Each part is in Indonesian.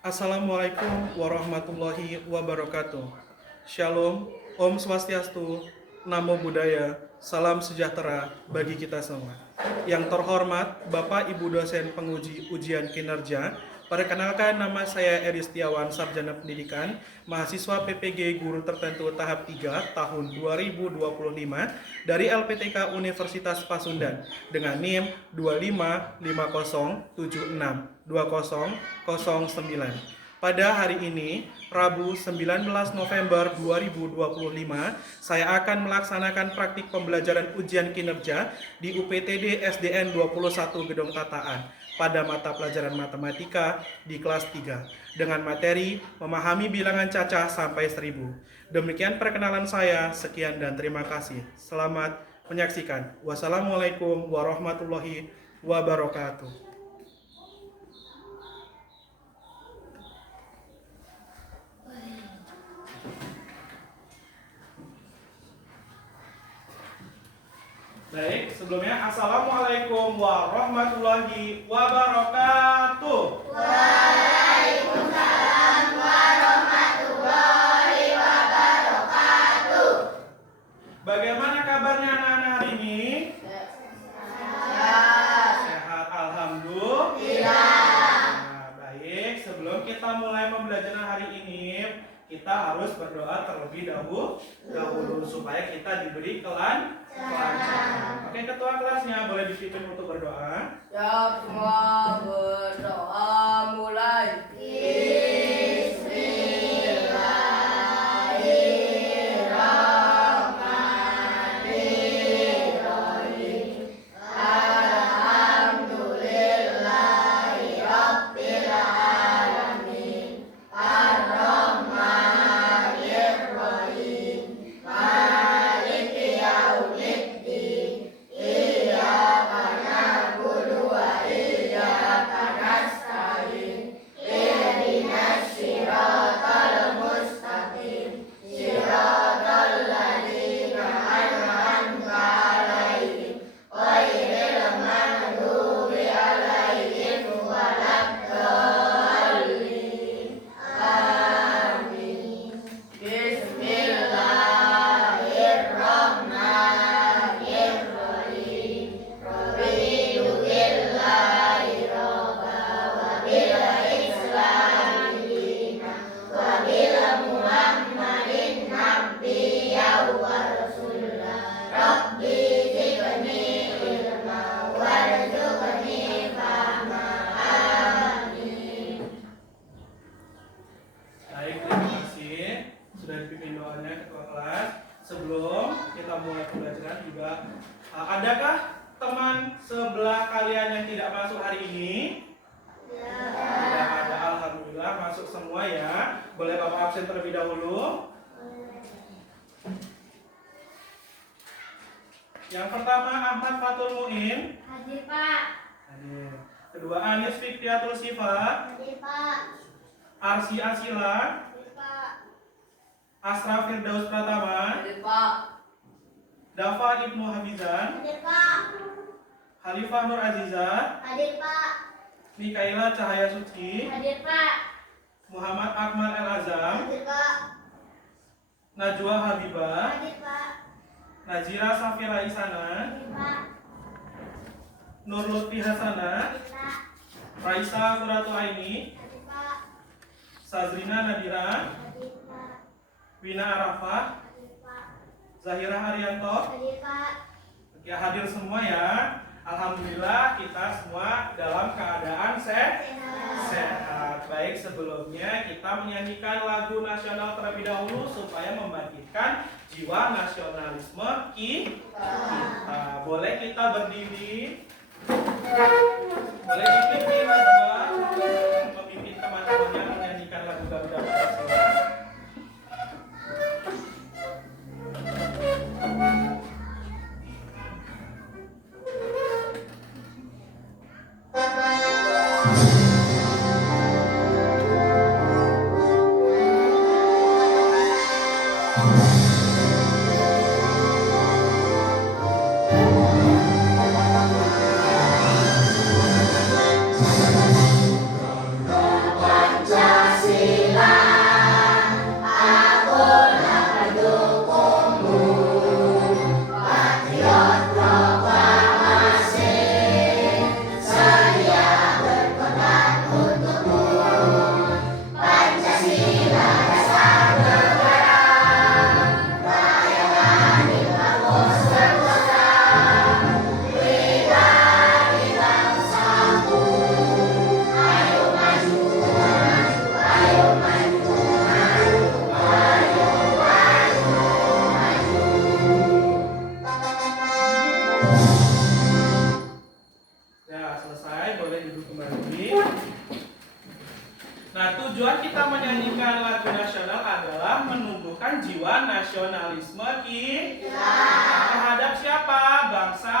Assalamualaikum warahmatullahi wabarakatuh. Shalom, Om Swastiastu, Namo Buddhaya, salam sejahtera bagi kita semua. Yang terhormat Bapak Ibu dosen penguji ujian kinerja, perkenalkan nama saya Eri Setiawan, Sarjana Pendidikan, mahasiswa PPG Guru Tertentu tahap 3 tahun 2025 dari LPTK Universitas Pasundan dengan NIM 2550762009. Pada hari ini, Rabu 19 November 2025, saya akan melaksanakan praktik pembelajaran ujian kinerja di UPTD SDN 21 Gedong Tataan pada mata pelajaran matematika di kelas 3 dengan materi memahami bilangan cacah sampai 1000. Demikian perkenalan saya, sekian dan terima kasih. Selamat menyaksikan. Wassalamualaikum warahmatullahi wabarakatuh. Baik, sebelumnya Assalamualaikum warahmatullahi wabarakatuh. Waalaikumsalam warahmatullahi wabarakatuh. Bagaimana kabarnya anak-anak hari ini? Sehat. Sehat, alhamdulillah. Nah, baik, sebelum kita mulai pembelajaran hari ini, kita harus berdoa terlebih dahulu supaya kita diberi kelancaran. Oke, ketua kelasnya boleh dipimpin untuk berdoa. Ya, semua berdoa mulai. Bismillahirrahmanirrahim. Alhamdulillahi rabbil alamin. Ar-Rahmanir-Rahim. Maliki yaumiddin. Iyyaka na'budu wa iyyaka nasta'in. Ihdinas siratal mustaqim. Siratal ladzina an'amta 'alaihim ghairil maghdubi 'alaihim waladdallin. Amin. Bismillahirrahmanirrahim. Raditu billahi robba wa bil islami dina wa bil muhammadin nabiyya wa rasulah. Rabbi zidni ilma warzuqni fahma. Amin. Baik, terima kasih sudah dipimpin doanya ketua kelas. Sebelum kita mulai pembelajaran juga, adakah teman sebelah kalian yang tidak masuk hari ini? Tidak ada, alhamdulillah masuk semua ya. Boleh Bapak absen terlebih dahulu. Yang pertama Ahmad Fatul Muin. Hadir, Pak. Hadir. Kedua Anis Fikriatul Sifat. Hadir, Pak. Arsi Asila. Hadir, Pak. Asraf Firdaus Pratama. Hadir, Pak. Dafa Ibnu Habizan. Hadir, Pak. Khalifah Nur Azizah. Hadir, Pak. Mikaela Cahaya Suci. Hadir, Pak. Muhammad Akmal El Azam. Hadir, Pak. Najwa Habibah. Hadir, Pak. Nazira Safira Isana. Hadir, Pak. Nur Lutfi Hasana. Hadir, Pak. Raisa Suratu Aini. Hadir, Pak. Sazrina Nadira. Hadir, Pak. Wina Arafah. Hadir, Pak. Zahira Haryanto. Hadir, Pak. Oke, hadir semua ya. Alhamdulillah kita semua dalam keadaan sehat. Baik, sebelumnya kita menyanyikan lagu nasional terlebih dahulu supaya membangkitkan jiwa nasionalisme kita. Boleh kita berdiri? Boleh dipimpin Najwa memimpin teman-temannya menyanyikan lagu Garuda Pancasila. Nah, tujuan kita menyanyikan lagu nasional adalah menumbuhkan jiwa nasionalisme kita terhadap siapa? Bangsa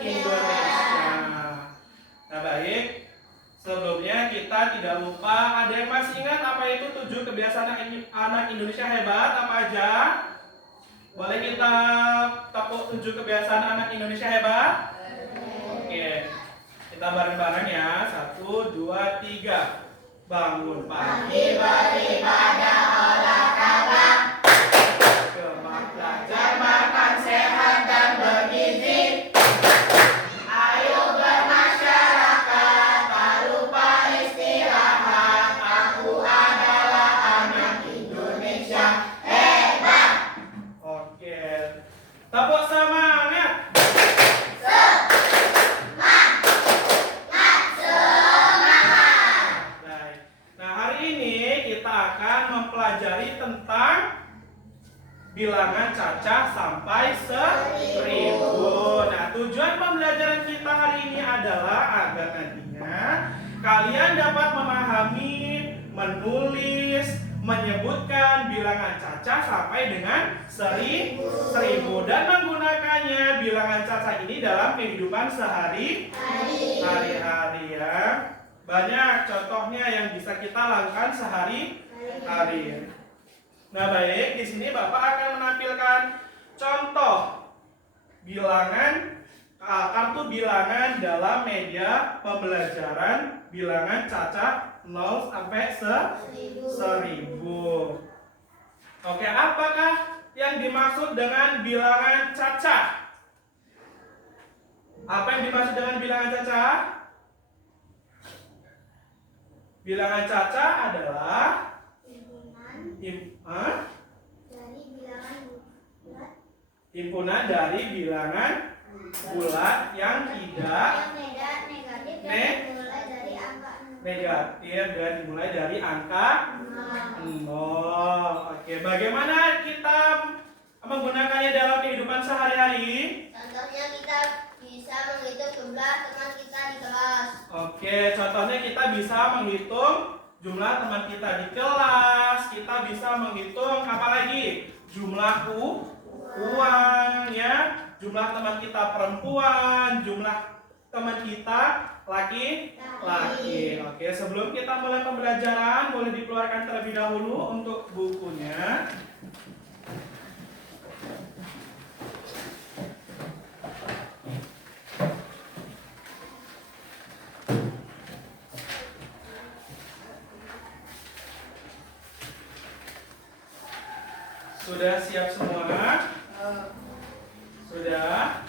Indonesia. Nah, baik. Sebelumnya kita tidak lupa, ada yang masih ingat apa itu 7 kebiasaan anak Indonesia hebat? Apa aja? Boleh kita tepuk 7 kebiasaan anak Indonesia hebat? Oke. Kita bareng-bareng ya. 1, 2, 3. Bangun pagi beribadah olahraga, gemar belajar makan sehat dan bergizi. Ayo bermasyarakat, tak lupa istirahat. Aku adalah anak Indonesia hebat. Oke, tepuk semangat. Mempelajari tentang bilangan cacah sampai 1000. Nah, tujuan pembelajaran kita hari ini adalah agar nantinya kalian dapat memahami, menulis, menyebutkan bilangan cacah sampai dengan 1000 dan menggunakannya bilangan cacah ini dalam kehidupan sehari-hari ya. Banyak contohnya yang bisa kita lakukan sehari-hari. Nah, baik, di sini Bapak akan menampilkan contoh bilangan kartu bilangan dalam media pembelajaran bilangan cacah 0 sampai 1000. Oke, apakah yang dimaksud dengan bilangan cacah? Apa yang dimaksud dengan bilangan cacah? Bilangan cacah adalah himpunan dari bilangan bulat yang tidak negatif dan dimulai dari angka 0. Oke, bagaimana kita menggunakannya dalam kehidupan sehari-hari? Contohnya kita bisa menghitung jumlah teman kita di kelas. Oke, contohnya kita bisa menghitung jumlah teman kita di kelas. Kita bisa menghitung apa lagi? Jumlah uang ya, jumlah teman kita perempuan, jumlah teman kita laki-laki. Oke, sebelum kita mulai pembelajaran, boleh dikeluarkan terlebih dahulu untuk bukunya. Sudah siap semua? Sudah?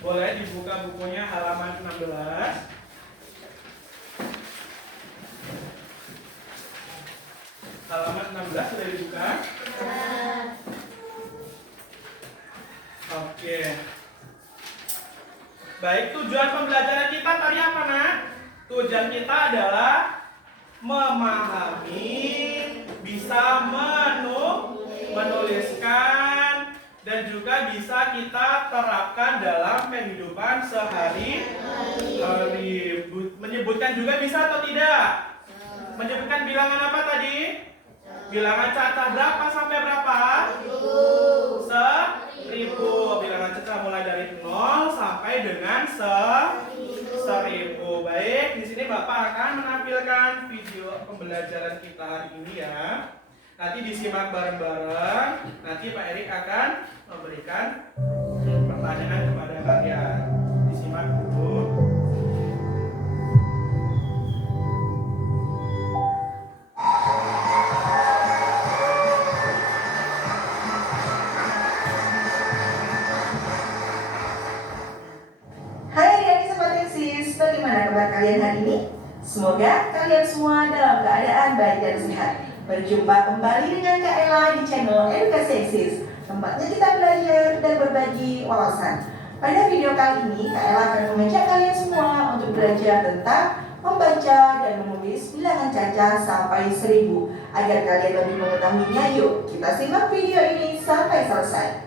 Boleh dibuka bukunya halaman 16. Halaman 16 sudah dibuka? Oke. Baik, tujuan pembelajaran kita tadi apa, Nak? Tujuan kita adalah memahami, bisa menuliskan, dan juga bisa kita terapkan dalam kehidupan sehari-hari. Menyebutkan juga bisa atau tidak? Menyebutkan bilangan apa tadi? Bilangan cacah berapa sampai berapa? 1000. Bilangan cacah mulai dari 0 sampai dengan 1000. Baik, di sini Bapak akan menampilkan video pembelajaran kita hari ini ya. Nanti disimak bareng-bareng. Nanti Pak Erik akan memberikan pertanyaan kepada kalian. Disimak dulu. Hai adik-adik Sobatexis, bagaimana kabar kalian hari ini? Semoga kalian semua dalam keadaan baik dan sehat. Berjumpa kembali dengan Kak Ella di channel Edukasi Eksis, tempatnya kita belajar dan berbagi wawasan. Pada video kali ini, Kak Ella akan mengajak kalian semua untuk belajar tentang membaca dan menulis bilangan cacah sampai 1000. Agar kalian lebih mengetahuinya, yuk kita simak video ini sampai selesai.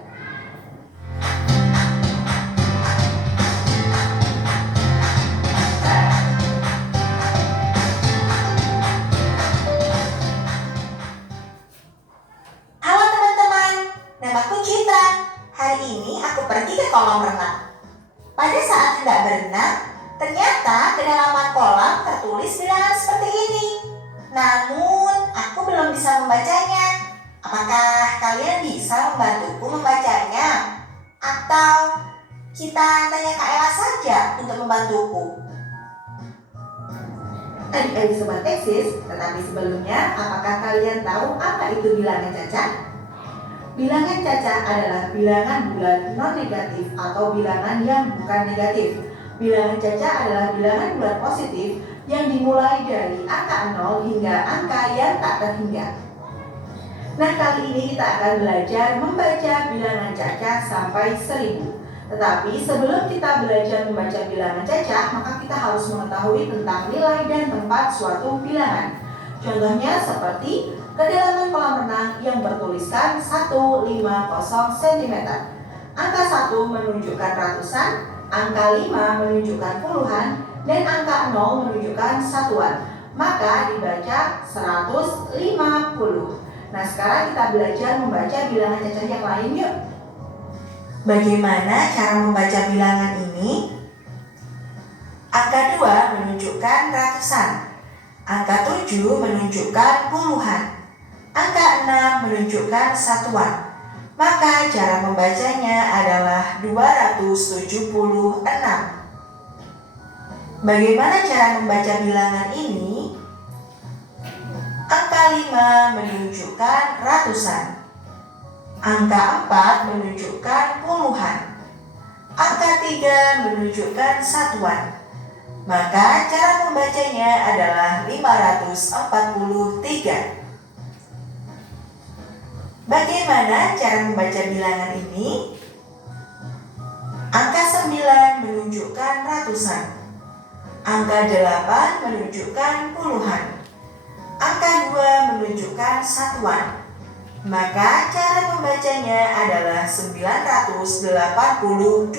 kolam renang. Pada saat hendak berenang, ternyata kedalaman kolam tertulis bilangan seperti ini. Namun, aku belum bisa membacanya. Apakah kalian bisa membantuku membacanya? Atau kita tanya Kak Ella saja untuk membantuku? Adik-adik sobat eksis, tetapi sebelumnya, apakah kalian tahu apa itu bilangan caca? Bilangan caca adalah bilangan bulat non-negatif atau bilangan yang bukan negatif. Bilangan caca adalah bilangan bulat positif yang dimulai dari angka 0 hingga angka yang tak terhingga. Nah, kali ini kita akan belajar membaca bilangan caca sampai 1000. Tetapi sebelum kita belajar membaca bilangan caca, maka kita harus mengetahui tentang nilai dan tempat suatu bilangan. Contohnya seperti kedalaman kolam renang yang bertuliskan 150 cm. Angka 1 menunjukkan ratusan, angka 5 menunjukkan puluhan, dan angka 0 menunjukkan satuan. Maka dibaca 150. Nah, sekarang kita belajar membaca bilangan caca yang lain yuk. Bagaimana cara membaca bilangan ini? Angka 2 menunjukkan ratusan. Angka 7 menunjukkan puluhan. Angka 6 menunjukkan satuan. Maka cara membacanya adalah 276. Bagaimana cara membaca bilangan ini? Angka 5 menunjukkan ratusan. Angka 4 menunjukkan puluhan. Angka 3 menunjukkan satuan. Maka cara membacanya adalah 543. Bagaimana cara membaca bilangan ini? Angka 9 menunjukkan ratusan. Angka 8 menunjukkan puluhan. Angka 2 menunjukkan satuan. Maka cara membacanya adalah 982.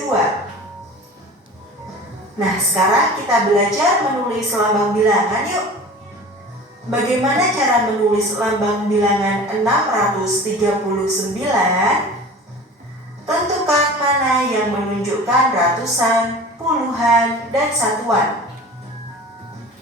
Nah, sekarang kita belajar menulis lambang bilangan yuk. Bagaimana cara menulis lambang bilangan 639? Tentukan mana yang menunjukkan ratusan, puluhan, dan satuan.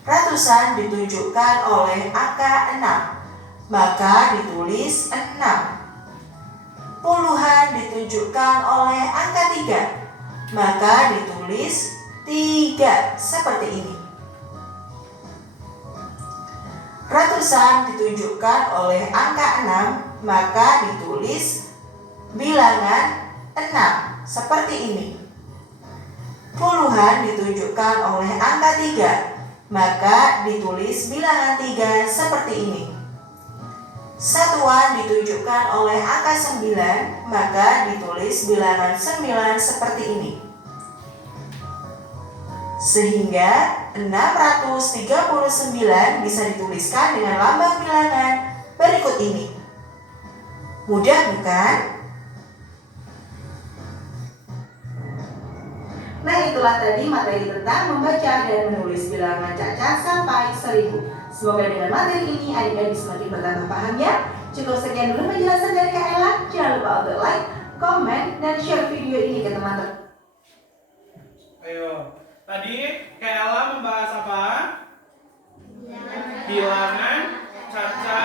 Ratusan ditunjukkan oleh angka 6, maka ditulis 6. Puluhan ditunjukkan oleh angka 3, maka ditulis 3 seperti ini. Ratusan ditunjukkan oleh angka 6, maka ditulis bilangan 6 seperti ini. Puluhan ditunjukkan oleh angka 3, maka ditulis bilangan 3 seperti ini. Satuan ditunjukkan oleh angka 9, maka ditulis bilangan 9 seperti ini. Sehingga 639 bisa dituliskan dengan lambang bilangan berikut ini. Mudah bukan? Nah, itulah tadi materi tentang membaca dan menulis bilangan caca sampai 1000. Semoga dengan materi ini adik-adik semakin bertambah paham ya. Cukup sekian dulu penjelasan dari Kak Ella. Jangan lupa untuk like, komen, dan share video ini ke teman-teman. Ayo, tadi Kak Ella membahas apa? Bilangan caca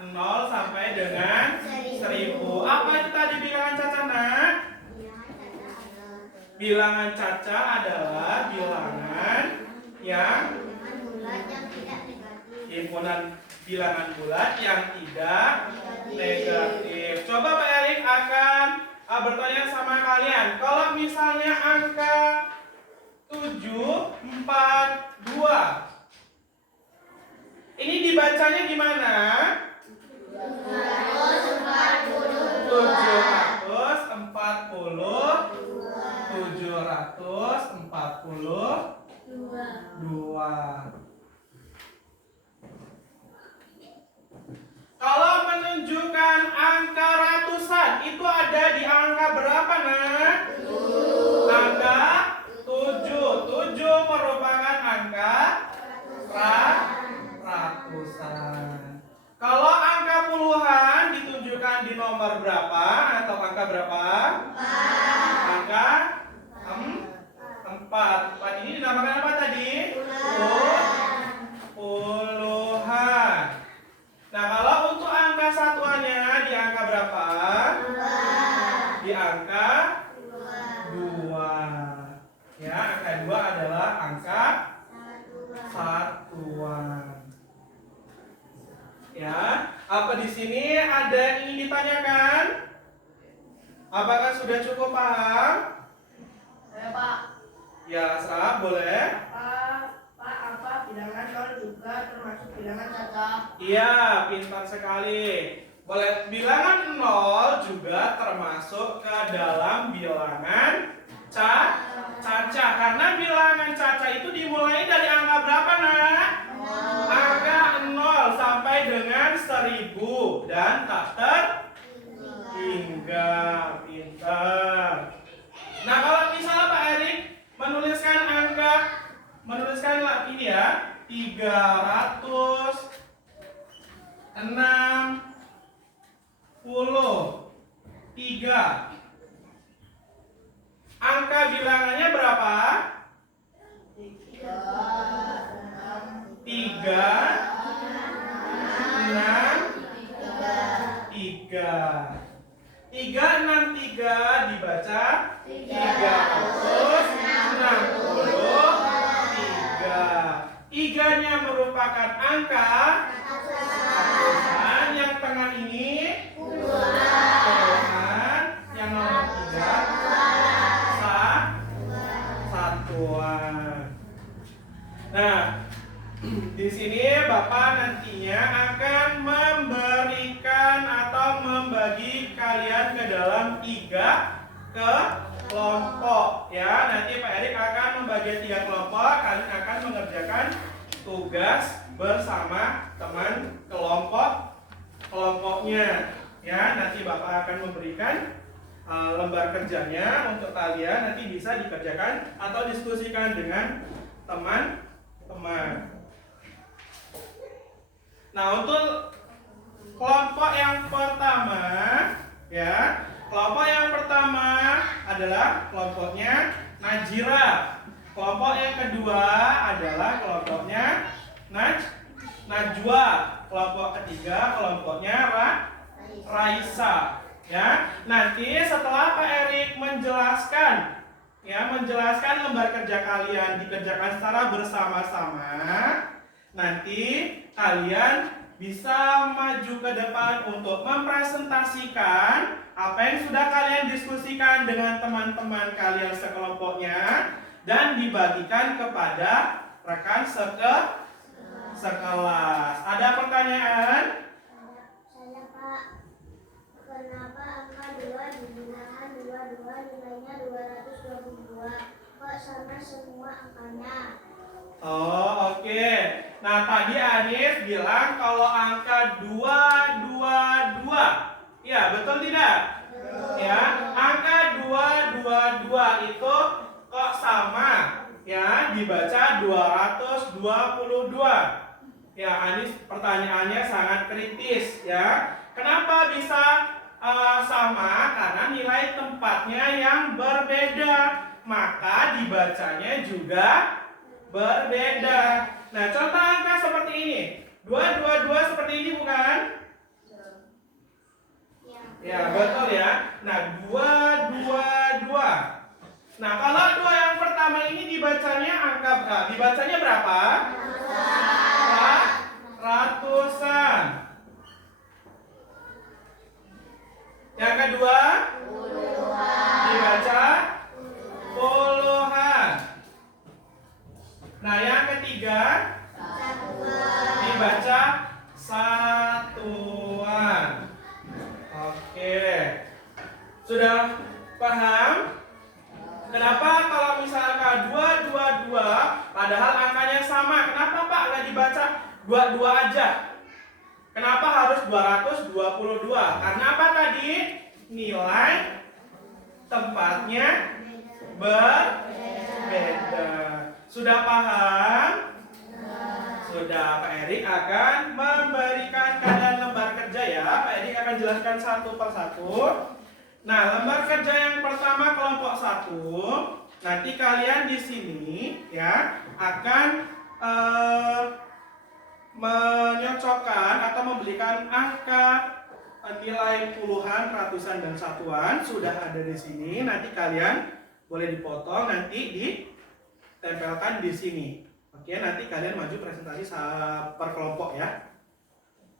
0 sampai dengan 1000. Apa itu tadi bilangan caca, Nak? Bilangan caca adalah bilangan yang himpunan bilangan bulat yang tidak negatif. Coba Pak Erik akan bertanya sama kalian. Kalau misalnya angka 742 ini dibacanya gimana? 742. Kalau menunjukkan angka ratusan itu ada di angka berapa, Nak? Angka 7. 7 merupakan angka ratusan. Kalau angka puluhan ditunjukkan di nomor berapa atau angka berapa? Angka Ya, apa di sini ada yang ingin ditanyakan? Apakah sudah cukup paham? Saya Pak. Ya, Asraf, boleh. Apa bilangan nol juga termasuk bilangan caca? Iya, pintar sekali. Boleh, bilangan 0 juga termasuk ke dalam bilangan caca. Karena bilangan caca itu dimulai dari angka berapa, Nak? Angka 0 sampai dengan 1000 dan tak terhingga. Pintar. Nah, kalau misalnya Pak Erik menuliskan ini ya, 363. Angka bilangannya berapa? 363 dibaca 363. Tiganya merupakan angka ratusan, yang tengah ini puluhan, yang nomor 3 satuan. Nah, di sini Bapak nantinya akan memberikan atau membagi kalian ke dalam 3 kelompok ya. Nanti Pak Erik akan membagi 3 kelompok. Kalian akan mengerjakan tugas bersama teman kelompoknya ya. Nanti Bapak akan memberikan lembar kerjanya untuk kalian, nanti bisa dikerjakan atau diskusikan dengan teman-teman. Nah, untuk kelompok yang pertama ya, kelompok yang pertama adalah kelompoknya Najira. Kelompok yang kedua adalah kelompoknya Najwa. Kelompok ketiga kelompoknya Raisa. Ya, nanti setelah Pak Erik menjelaskan lembar kerja kalian dikerjakan secara bersama-sama, nanti kalian bisa maju ke depan untuk mempresentasikan apa yang sudah kalian diskusikan dengan teman-teman kalian sekelompoknya dan dibagikan kepada rekan sekelas. Ada pertanyaan? Saya Pak. Kenapa angka 2 dibilangan 22 nilainya 222? Kok sama semua angkanya? Oh, oke. Nah, tadi Anis bilang kalau angka 222. Ya, betul tidak? Ya, angka 222 itu kok sama? Ya, dibaca 222. Ya, Anis pertanyaannya sangat kritis ya. Kenapa bisa sama? Karena nilai tempatnya yang berbeda, maka dibacanya juga berbeda. Nah, contoh angka seperti ini. 222 seperti ini bukan? Ya, betul ya. Nah, 222. Nah, kalau 2 yang pertama ini dibacanya berapa? Ratusan. Yang kedua dibaca puluhan. Nah, yang ketiga dibaca satuan. Oke. Sudah paham? Kenapa kalau misalkan 222 padahal angkanya sama, kenapa Pak nggak dibaca 22 aja? Kenapa harus 222? Karena apa tadi? Nilai tempatnya berbeda. Sudah paham? Sudah. Pak Erik akan memberikan kalian lembar kerja ya. Pak Erik akan jelaskan satu persatu. Nah, lembar kerja yang pertama kelompok 1. Nanti kalian di sini ya akan menyocokkan atau memberikan angka nilai puluhan, ratusan, dan satuan. Sudah ada di sini. Nanti kalian boleh dipotong, nanti ditempelkan di sini. Oke, nanti kalian maju presentasi per kelompok ya.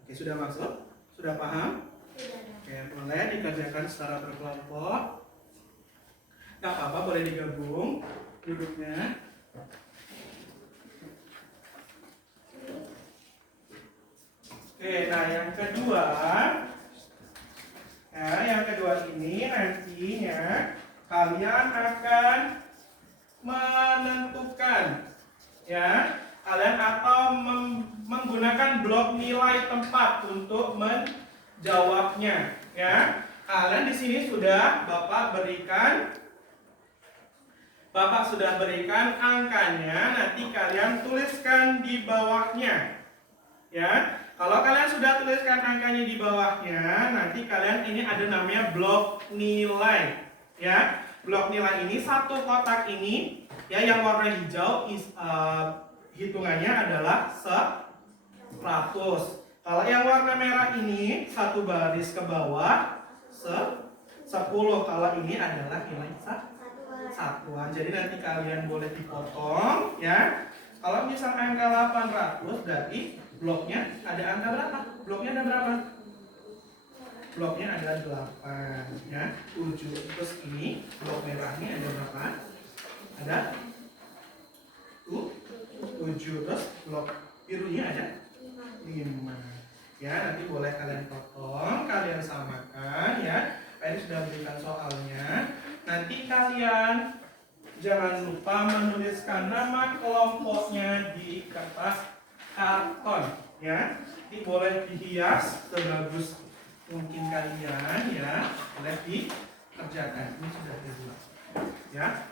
Oke, sudah masuk? Sudah paham? Oke, boleh dikerjakan secara berkelompok. Nggak apa-apa, boleh digabung duduknya. Oke, nah yang kedua ini nantinya kalian akan menentukan ya, kalian atau menggunakan blok nilai tempat untuk menjawabnya ya. Kalian di sini sudah Bapak sudah berikan angkanya, nanti kalian tuliskan di bawahnya ya. Kalau kalian sudah tuliskan angkanya di bawahnya, nanti kalian ini ada namanya blok nilai ya. Blok nilai ini satu kotak ini ya, yang warna hijau hitungannya adalah 100. Kalau yang warna merah ini satu baris ke bawah 10. Kalau ini adalah nilai satuan. Jadi nanti kalian boleh dipotong ya. Kalau misal angka 800 berarti bloknya ada angka berapa? Bloknya ada berapa? Bloknya ada 8 ya. 7. Terus ini blok merahnya ada berapa? Ada 7. Terus blok birunya ada 5 ya. Nanti boleh kalian potong, kalian samakan ya. Ini sudah berikan soalnya. Nanti kalian jangan lupa menuliskan nama kelompoknya di kertas karton ya. Ini boleh dihias sebagus mungkin kalian ya. Boleh dikerjakan. Ini sudah dibuat ya.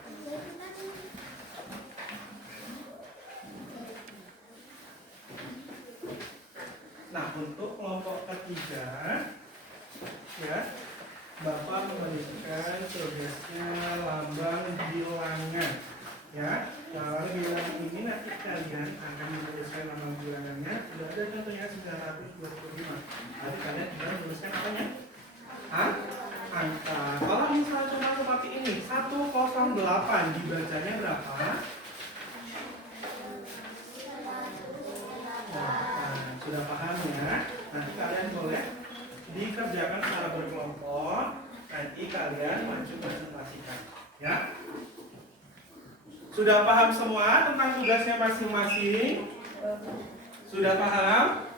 Nah, untuk kelompok ketiga ya, Bapak memberikan tugasnya lambang bilangan ya. Lambang bilangan ini nanti kalian akan menuliskan lambang bilangannya. Sudah ada contohnya 925. Nanti kalian juga menuliskan apanya? Angka. Kalau misalnya cuma seperti ini 108, dibacanya berapa? Sudah paham ya? Nanti kalian boleh dikerjakan secara berkelompok. Nanti kalian maju presentasikan ya. Sudah paham semua tentang tugasnya masing-masing? Sudah paham?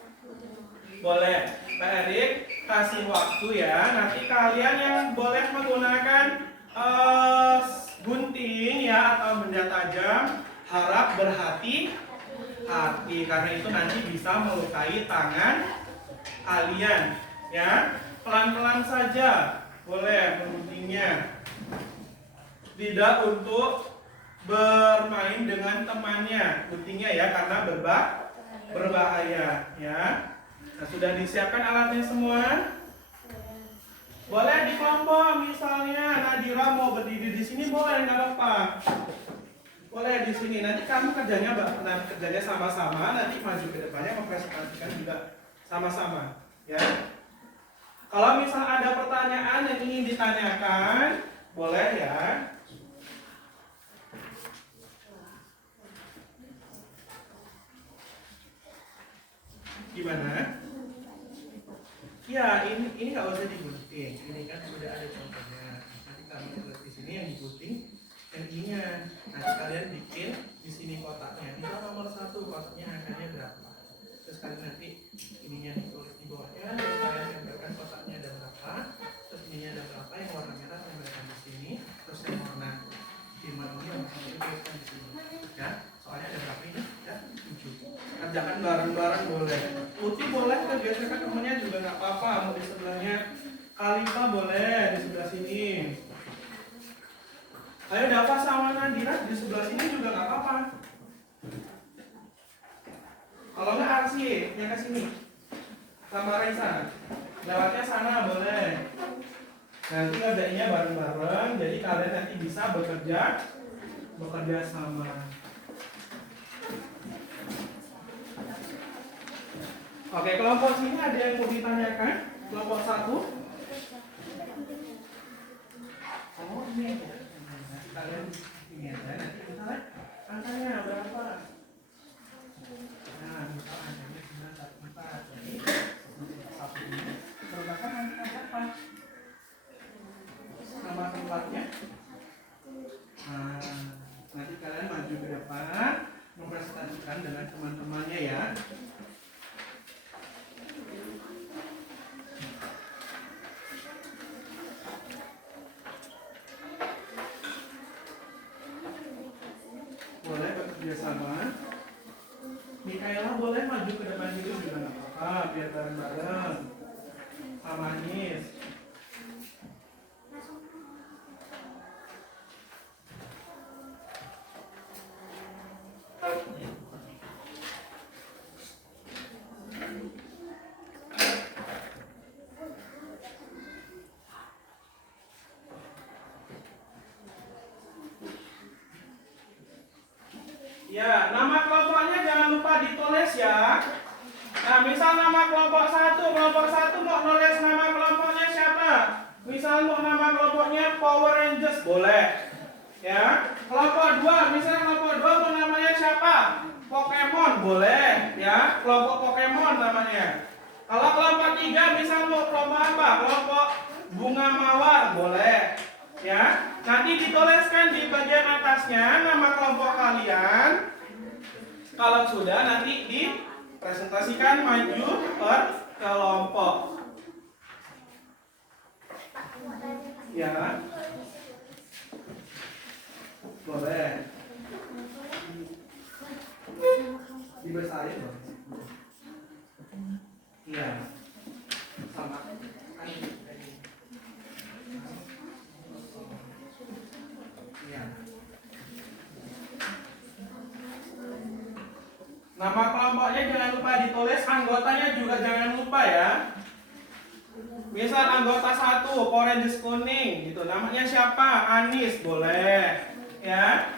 Boleh Pak Erik kasih waktu ya. Nanti kalian yang boleh menggunakan gunting ya atau benda tajam, harap berhati-hati karena itu nanti bisa melukai tangan kalian ya. Pelan-pelan saja boleh mengguntingnya, tidak untuk bermain dengan temannya guntingnya ya, karena berbahaya ya. Nah, sudah disiapkan alatnya semua? Boleh di kelompok, misalnya Nadira mau berdiri di sini boleh, nggak apa-apa. Boleh di sini. Nanti kamu kerjanya sama-sama. Nanti maju ke depannya mempresentasikan juga sama-sama, ya. Kalau misal ada pertanyaan yang ingin ditanyakan, boleh ya. Gimana? Ya, ini nggak usah digunting. Ini kan sudah ada contohnya. Nanti kamu tulis di sini yang digunting yang ininya. Nanti kalian bikin di sini kotaknya. Ini nomor 1, kotaknya angkanya berapa? Terus kalian nanti ininya ditulis di bawahnya. Terus kalian gambarkan kotaknya ada berapa. Terus ininya ada berapa. Yang warna merah gambarkan di sini. Terus yang warna biru ini yang tuliskan di sini. Ya, soalnya ada berapa ini? Ya, 7. Kerjakan bareng-bareng boleh. Putih boleh, kita biasakan temennya juga nggak apa-apa. Mau di sebelahnya Kalita boleh di sebelah sini. Ayo Dava sama Nadira di sebelah sini juga nggak apa-apa. Kalau nggak Arsi, yang ke sini sama Raisa, lewatnya sana boleh. Nanti kerjanya bareng-bareng, jadi kalian nanti bisa bekerja sama. Oke, kelompok sini ada yang mau ditanyakan? Kelompok 1. Oh, ini aja. Nanti kalian ini aja. Nanti kita lihat angkanya berapa. Nah, misal angkanya 914. Jadi bersama. Mikaela boleh maju ke depan dulu juga nggak apa-apa, biar bareng-bareng. Sama Anis. Ya, nama kelompoknya jangan lupa ditulis ya. Nah, misal nama kelompok satu mau nulis nama kelompoknya siapa? Misal mau nama kelompoknya Power Rangers boleh. Ya, kelompok 2, misal kelompok 2 mau namanya siapa? Pokemon boleh, ya. Kelompok Pokemon namanya. Kalau kelompok 3 misal mau kelompok apa? Kelompok Bunga Mawar boleh. Ya, nanti dituliskan di bagian atasnya nama kelompok kalian. Kalau sudah nanti dipresentasikan maju per kelompok. Ya. Boleh. Dibesarin boleh. Iya. Sama. Iya. Nama kelompoknya jangan lupa ditulis, anggotanya juga jangan lupa ya. Misal anggota 1 Power Rangers kuning gitu, namanya siapa? Anis boleh ya.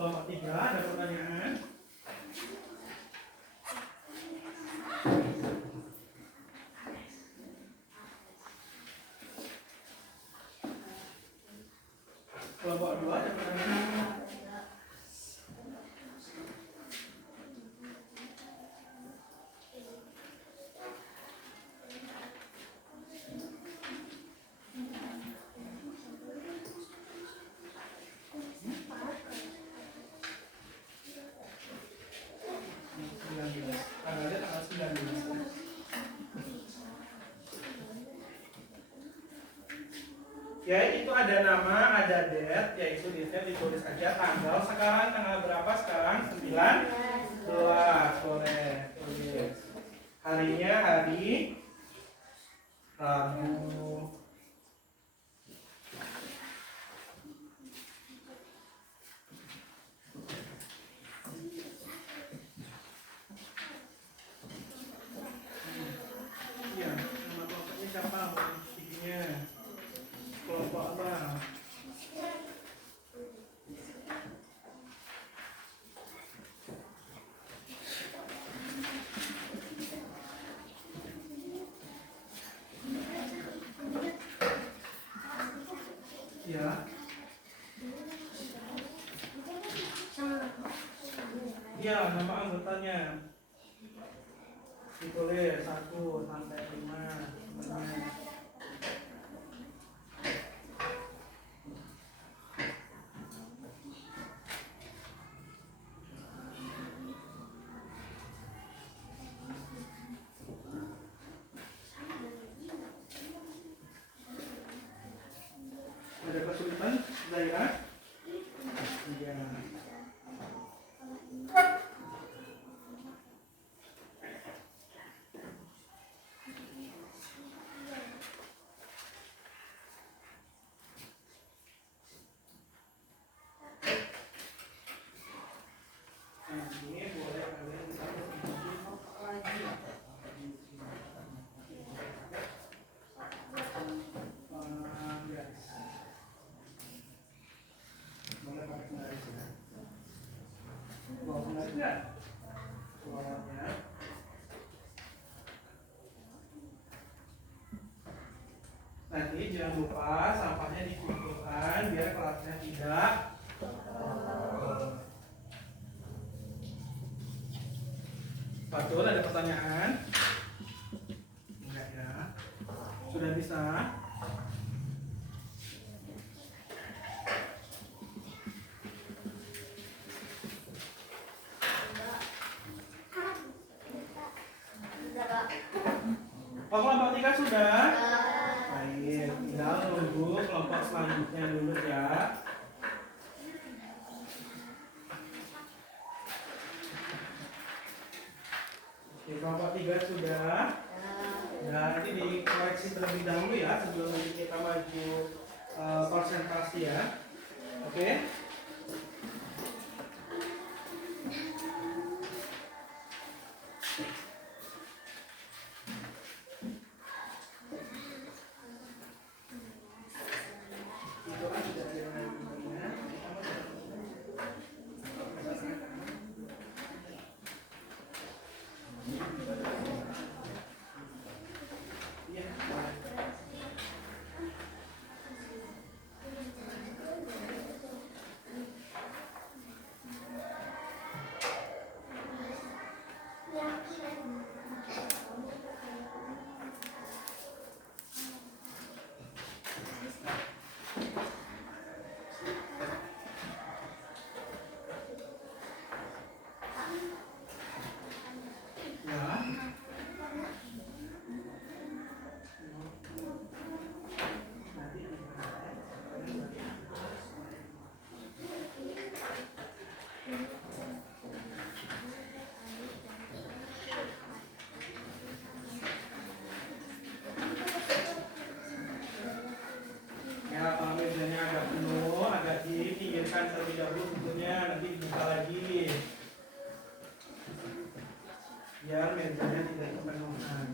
Kelompok 3 ada pertanyaan? Kelompok 2 ada pertanyaan? Tanggalnya tanggal 19. Ya, itu ada nama, ada date, yaitu date-nya ditulis aja tanggal. Sekarang tanggal berapa sekarang? 19. Boleh tulis. Harinya hari Rabu. Iya, nama kelompoknya siapa? Bikinnya kelompok apa? Ya. Iya, nama anggotanya. Ditulis 1 sampai 5. Ada kesulitan, Zaira? Iya. Ini boleh kalian bisa lagi. Boleh pakai garis ya. Nanti jangan lupa sampahnya dikumpulkan biar kelasnya tidak Fatul, ada pertanyaan? Enggak ya? Sudah bisa? Oh, kelompok 3 sudah? Baik, tinggal nunggu kelompok selanjutnya dulu ya. Oke, kelompok 3 sudah. Ya, nanti dikoreksi terlebih dahulu ya sebelum nanti kita maju konsentrasi ya. Oke. Itu kan sudah ada yang lainnya. Iya. Ya, kalau mejanya agak penuh, agak dipinggirkan terlebih dahulu bukunya, nanti dibuka lagi. Biar mejanya tidak kepenuhan.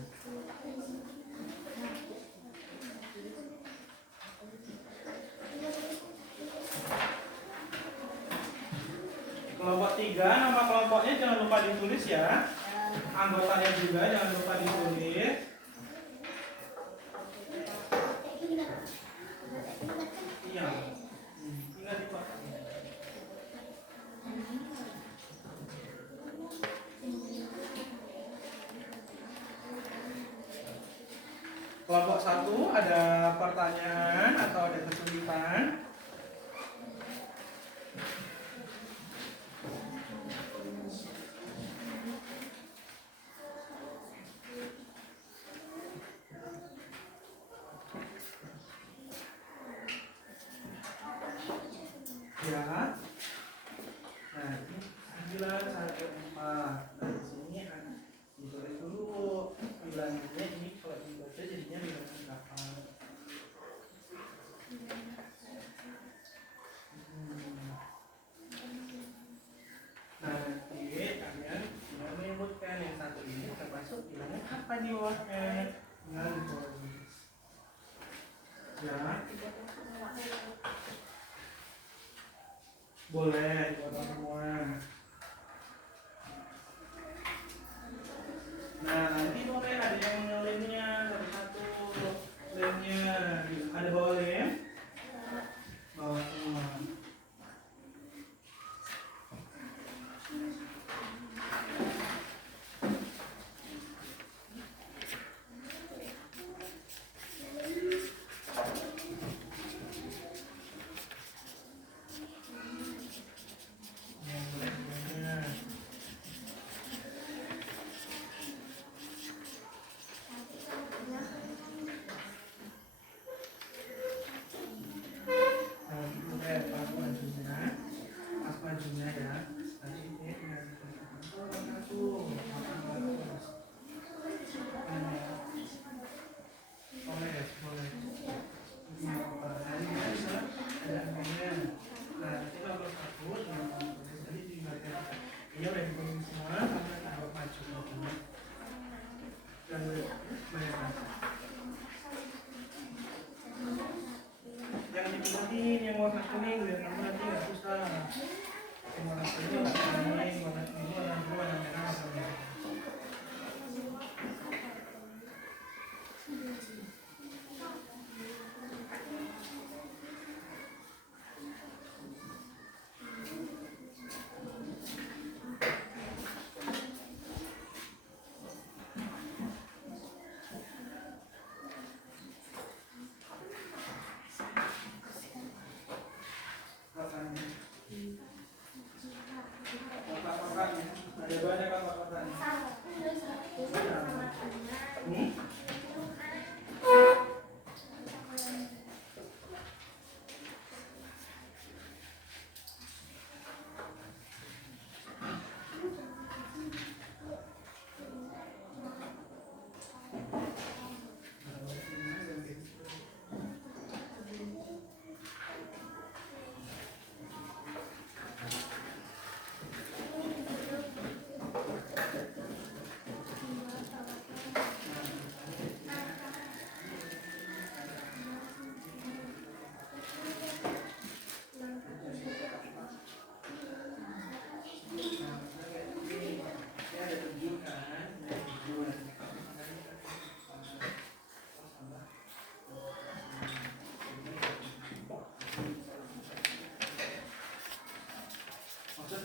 Kelompok 3, nama kelompoknya jangan lupa ditulis ya. Anggotanya juga jangan lupa ditulis. Iya. Ingat itu. Kelompok 1 ada pertanyaan atau ada kesulitan? Ya. Nah, ini 9, 1, 4. Nah, di sini ada ditulis dulu. 9-nya ini kalau dibaca jadinya 8. Nah, nanti kalian tinggal menyebutkan yang satu ini termasuk bilangnya apa di bawahnya. Tinggal ditulis. Ya. Boleh dipotong semua. Nah, nanti boleh ada yang ngelemnya satu-satu lemnya. Ada bawa lem? Bawa semua. Majunya ya. Nanti ini boleh. Ada namanya. Nah, nanti kalau satu tadi dibaca. Iya udah dikumpulin semua, sama taruh maju. Dan bayar. Jangan dipisahin yang warna kuning biar kamu nanti nggak susah. Yang warna kuning, warna biru, warna merah, warna merah.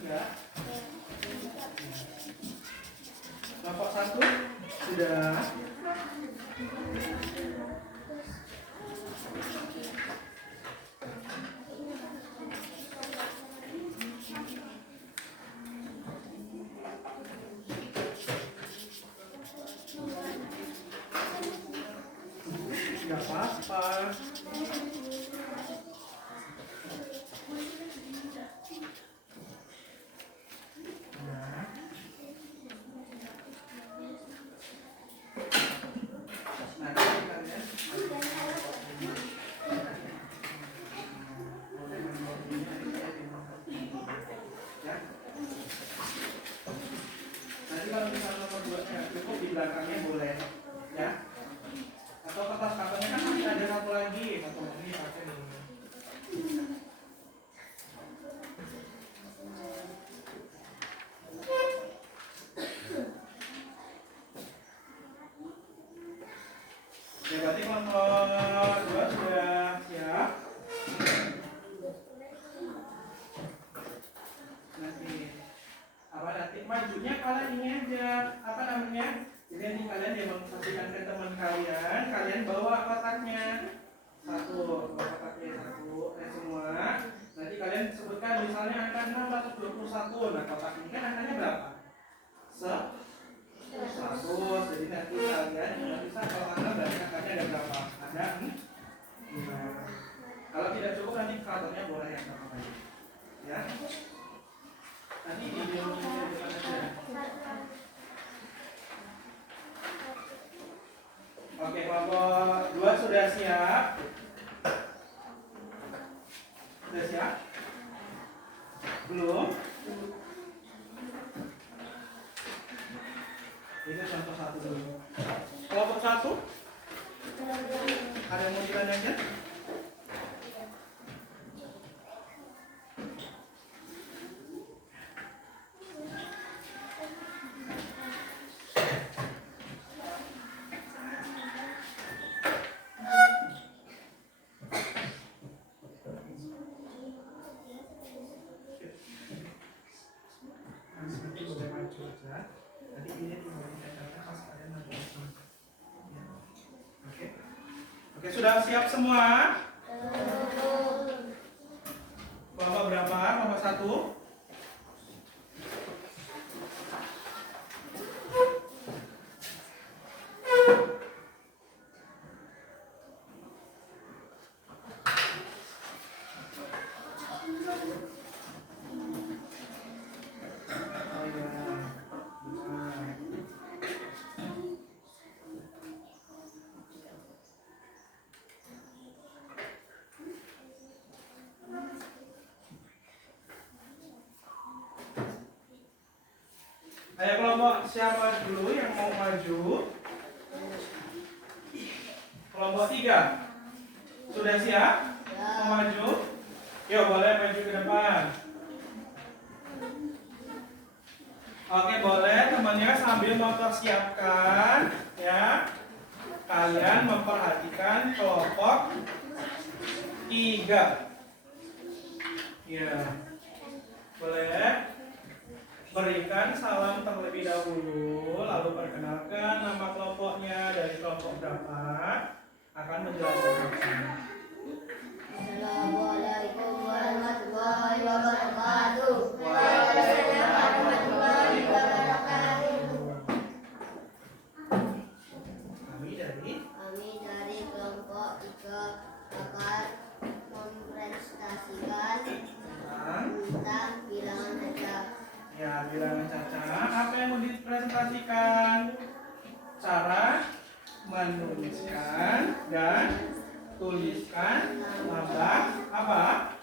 siap? Kelompok 1 sudah. Gak apa-apa. Nanti kalau misalnya nomor 2-nya cukup di belakangnya boleh, ya. Atau kertas kartonnya kan masih ada satu lagi, satu ini pakai dulu. Ya berarti kelompok 2 sudah siap. Nanti majunya kalian ini aja, apa namanya? Jadi nanti kalian demonstrasikan ke teman kalian, kalian bawa kotaknya satu, bawa kotaknya satu, semua. Nanti kalian sebutkan misalnya angka 621. Nah kotak ini kan angkanya berapa? 100. Jadi nanti kalian nggak bisa kalau angka berarti angkanya ada berapa? Ada 5. Kalau tidak cukup nanti kalkulatornya boleh yang sama lagi, ya. Nanti di depan aja. Oke, kelompok 2 sudah siap? Sudah siap? Belum? Itu contoh 1 dulu. Kelompok 1? Ada yang mau ditanyakan? Nanti boleh maju aja. Nanti ini tinggal dicatat pas kalian maju. Oke. Oke, sudah siap semua? Kelompok berapa? Kelompok 1? Ayo kelompok siapa dulu yang mau maju? Kelompok 3 sudah siap? Mau maju? Yuk boleh maju ke depan. Oke boleh temannya sambil mempersiapkan, ya. Kalian memperhatikan kelompok 3. Ya, boleh. Berikan salam terlebih dahulu, lalu perkenalkan nama kelompoknya, dari kelompok berapa, akan menjelaskan maksudnya. Assalamualaikum warahmatullahi wabarakatuh. Waalaikumsalam warahmatullahi wabarakatuh. Kami dari kelompok 3 akan mempresentasikan tentang bilangan caca. ya bilangan caca. Apa yang mau dipresentasikan? Cara menuliskan dan tuliskan tambah apa?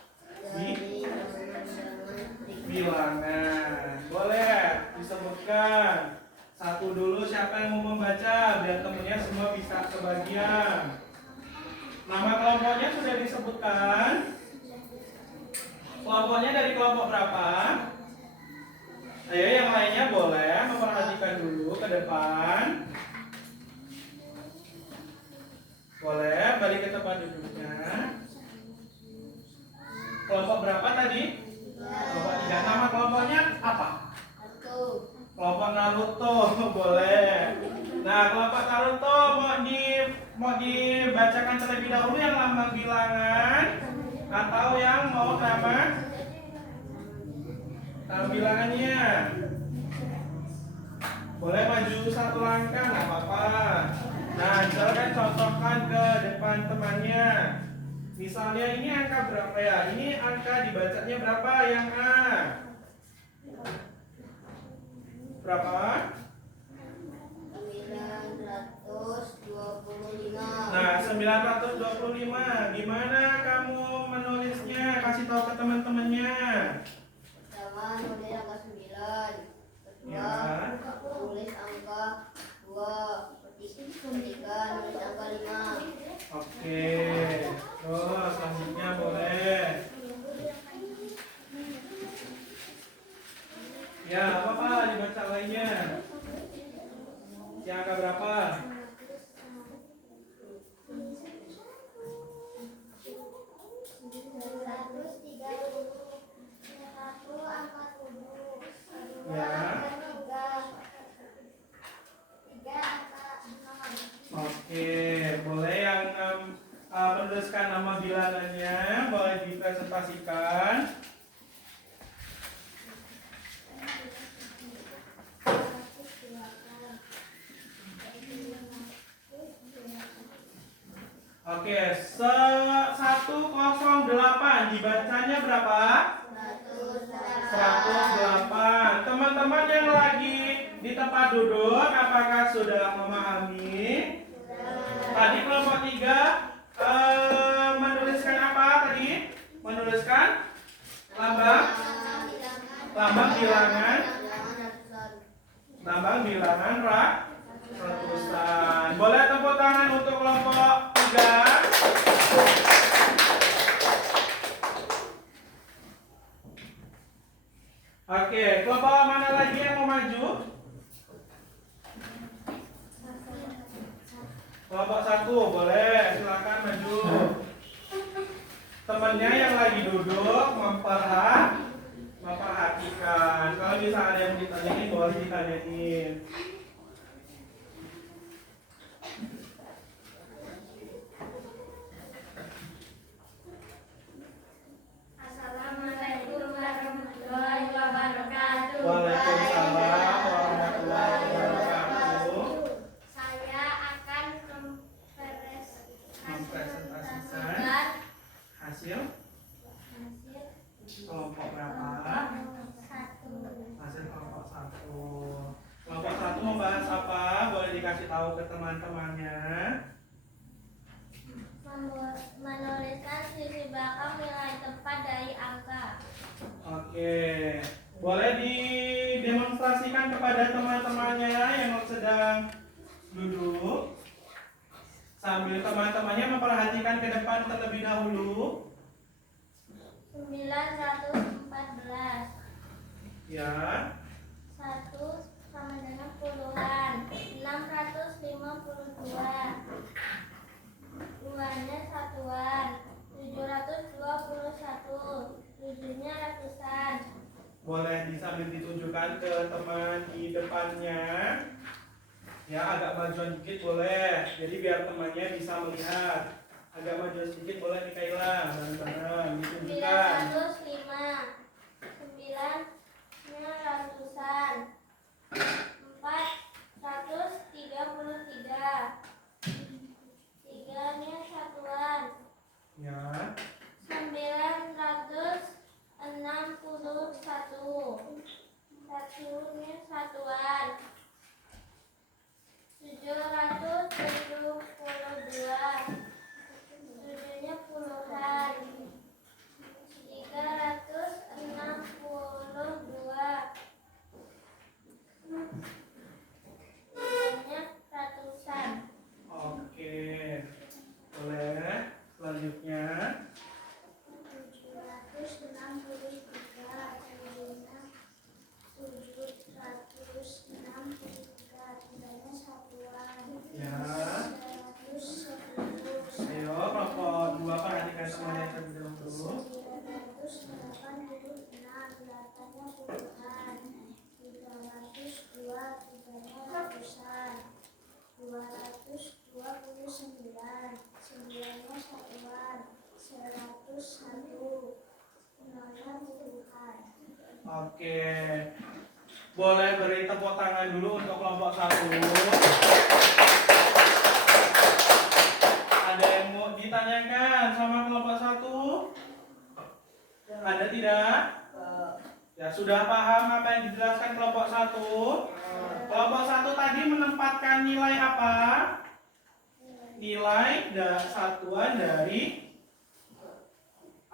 Bilangan. Boleh disebutkan satu dulu, siapa yang mau membaca biar temennya semua bisa kebagian. Nama kelompoknya sudah disebutkan. Kelompoknya dari kelompok berapa? Ayo yang lainnya boleh memperhatikan dulu ke depan. Boleh balik ke tempat duduknya. Kelompok berapa tadi? Kelompok 3. Nama kelompoknya Kelompok Naruto boleh. Nah, kelompok Naruto mau dibacakan terlebih dahulu yang lambang bilangan atau yang mau nama bilangannya? Boleh maju satu langkah, nggak apa-apa. Nah, silakan contohkan ke depan temannya. Misalnya ini angka berapa ya? Ini angka dibacanya berapa yang A? Berapa? 925. Nah, 925. Gimana kamu menulisnya? Kasih tahu ke teman-temannya. Pertama, nulis angka 9. Kedua, Ya. tulis angka 2. Ketiga, nulis angka 5. Oke. Terus selanjutnya boleh. Ya, apa-apa dibaca lainnya. Yang angka berapa? 131 angka 7. Ya. 3 angka 6. Oke, boleh yang menuliskan nama bilangannya, boleh dipresentasikan. Oke, 108 dibacanya berapa? 108. Teman-teman yang lagi di tempat duduk, apakah sudah memahami? Tadi kelompok 3 menuliskan apa tadi? Menuliskan lambang bilangan, lambang bilangan ratusan. Boleh tepuk tangan untuk kelompok 3. Oke, kelompok mana lagi yang mau maju? Kelompok 1, boleh, silakan maju. Temannya yang lagi duduk memperhatikan. Kalau bisa ada yang ditanyain, boleh ditanyain. Assalamualaikum warahmatullahi wabarakatuh. Waalaikumsalam warahmatullahi wabarakatuh. Saya akan Mempresentasikan hasil kelompok berapa? Hasil kelompok 1. Kelompok 1 membahas apa? Boleh dikasih tahu ke teman-temannya. Menuliskan sisi belakang nilai tepat dari angka. Oke, boleh didemonstrasikan kepada teman-temannya yang sedang duduk sambil teman-temannya memperhatikan ke depan terlebih dahulu. 914. Ya. 1 sama dengan puluhan. 652. Duanya satuan. 721. Tujuhnya ratusan. Boleh sambil ditunjukkan ke teman di depannya. Ya, agak majuan dikit boleh. Jadi biar temannya bisa melihat. Agak majuan sedikit boleh nih Kaila. Bareng-bareng ditunjukkan. 905. 9-nya ratusan. 433. 3-nya satuan. Ya. 961. 1-nya satuan. 772. 7-nya puluhan. 3 Oke. Boleh beri tepuk tangan dulu untuk kelompok 1. Ada yang mau ditanyakan sama kelompok 1? Ada tidak? Ya, sudah paham apa yang dijelaskan kelompok 1? Kelompok 1 tadi menempatkan nilai apa? Nilai satuan dari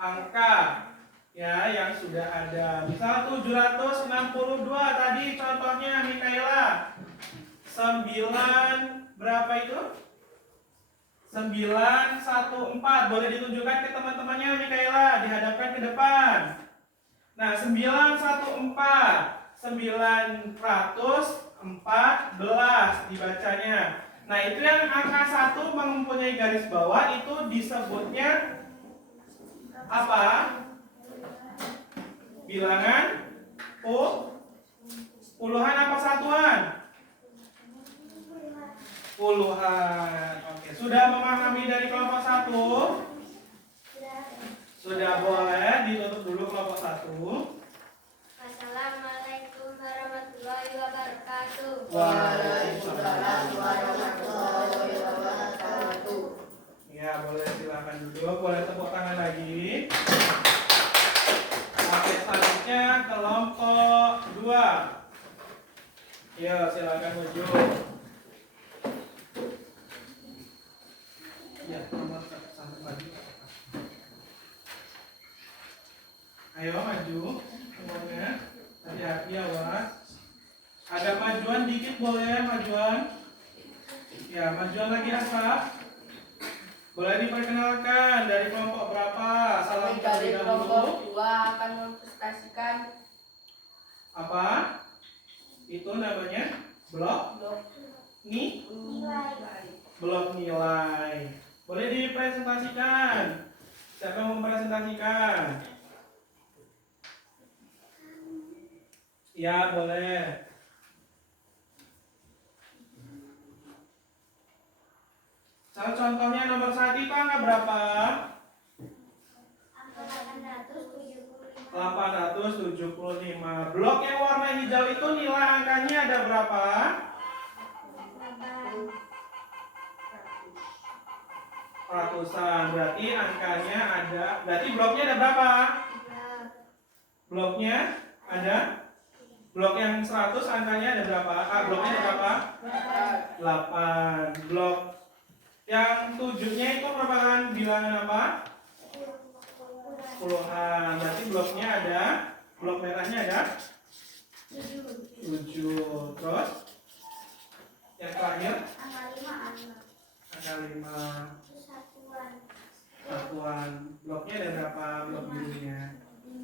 angka ya yang sudah ada. Misal 762 tadi contohnya Mikaela. 9 berapa itu? 914. Boleh ditunjukkan ke teman-temannya Mikaela, dihadapkan ke depan. Nah, 914 914 dibacanya. Nah, itu yang angka 1 mempunyai garis bawah itu disebutnya apa? Bilangan puluhan apa satuan? Puluhan. Oke, sudah memahami dari kelompok 1? Sudah, boleh ditutup dulu kelompok 1. Assalamualaikum warahmatullahi wabarakatuh. Waalaikumsalam warahmatullahi wabarakatuh. Ya, boleh silakan duduk, boleh tepuk tangan lagi. Oke, selanjutnya kelompok 2. Ya, silakan maju. Ya, nomor 1 lagi. Ayo maju semuanya. Hati-hati awas. Agak majuan dikit boleh, majuan. Ya, majuan lagi Asaf. Boleh diperkenalkan dari kelompok berapa? Salam Dari terlebih kelompok dahulu. 2 akan mempresentasikan Apa? Itu namanya blok nilai. blok nilai. Boleh dipresentasikan. Siapa yang mempresentasikan? Ya, boleh. Contohnya nomor 1 itu angka berapa? Angka 875. 875. Blok yang warna hijau itu nilai angkanya ada berapa? Ratusan. Berarti angkanya ada. Berarti bloknya ada berapa? Bloknya ada. Blok yang 100 angkanya ada berapa? Bloknya ada berapa? 8. Blok yang 7-nya itu merupakan bilangan apa? Puluhan. Berarti bloknya ada. Blok merahnya ada 7. Terus yang terakhir Angka 5. angka 5. Satuan. Bloknya ada berapa? Blok birunya.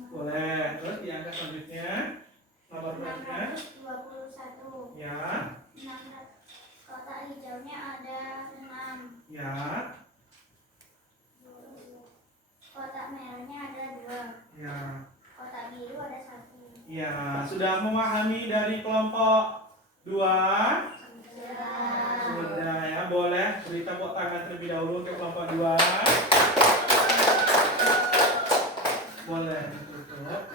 Boleh. Terus di angka selanjutnya nomor berapa? 621. Ya. Kotak hijaunya ada 6. Ya. Kotak merahnya ada 2. Ya. Kotak biru ada 1. Ya, sudah memahami dari kelompok 2? Sudah ya, boleh beri tepuk tangan terlebih dahulu ke kelompok 2. Boleh ditutup.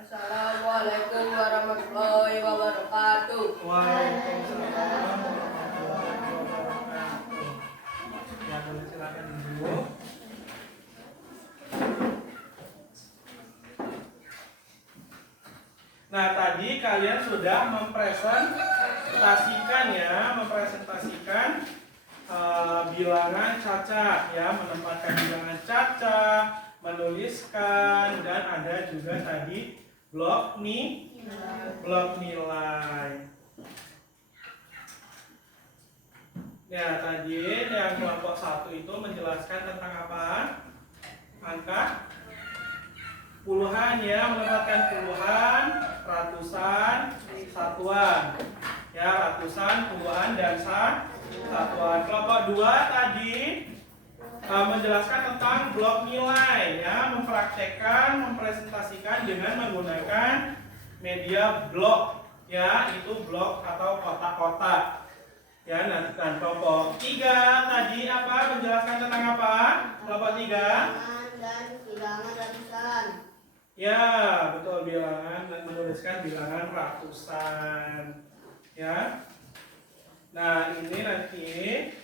Assalamualaikum warahmatullahi wabarakatuh. Waalaikumsalam warahmatullahi wabarakatuh. Ya, boleh silakan duduk. Nah, tadi kalian sudah mempresentasikan bilangan cacak ya, menempatkan bilangan cacak, menuliskan, dan ada juga tadi blok nilai. Ya, tadi yang kelompok 1 itu menjelaskan tentang apa? Angka puluhan ya, menempatkan puluhan, ratusan, satuan. Ya, ratusan, puluhan, dan satuan. Kelompok 2 tadi menjelaskan tentang blok nilai ya, mempraktekkan, mempresentasikan dengan menggunakan media blok ya, itu blok atau kotak-kotak. Ya, nah, kelompok 3 tadi apa? Menjelaskan tentang apa? Kelompok 3 Dan bilangan ratusan. Ya, betul bilangan, menuliskan bilangan ratusan. Ya. Nah, ini nanti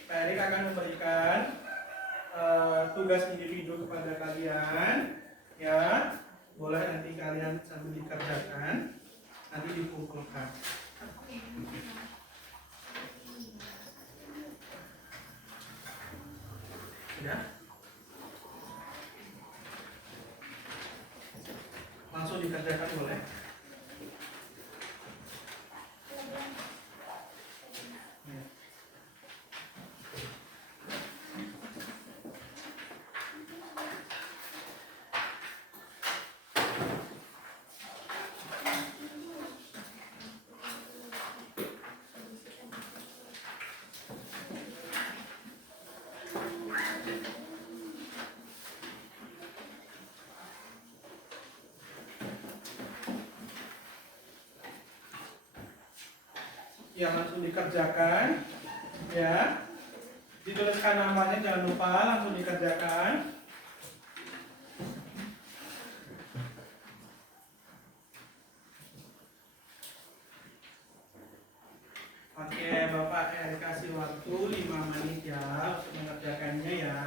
Pak Erik akan memberikan tugas individu kepada kalian. Ya, boleh nanti kalian sambil dikerjakan, nanti dikumpulkan. Ya. Langsung dikerjakan boleh. Ya. Ya, langsung dikerjakan. Ya. Dituliskan namanya, jangan lupa, langsung dikerjakan. Oke, Bapak kasih waktu 5 menit ya untuk mengerjakannya ya.